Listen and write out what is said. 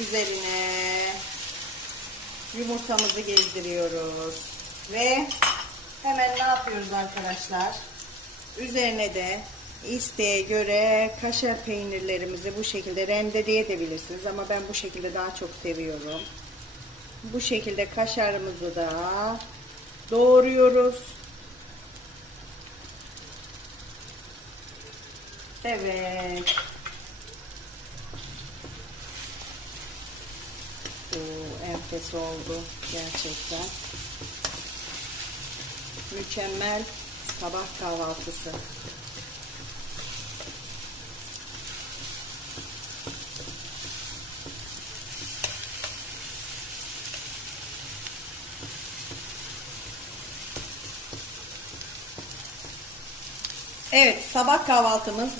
üzerine yumurtamızı gezdiriyoruz. Ve hemen ne yapıyoruz arkadaşlar? Üzerine de isteğe göre kaşar peynirlerimizi bu şekilde rendeleyebilirsiniz ama ben bu şekilde daha çok seviyorum. Bu şekilde kaşarımızı da doğruyoruz. Evet. Enfes oldu gerçekten. Mükemmel sabah kahvaltısı. Evet, sabah kahvaltımız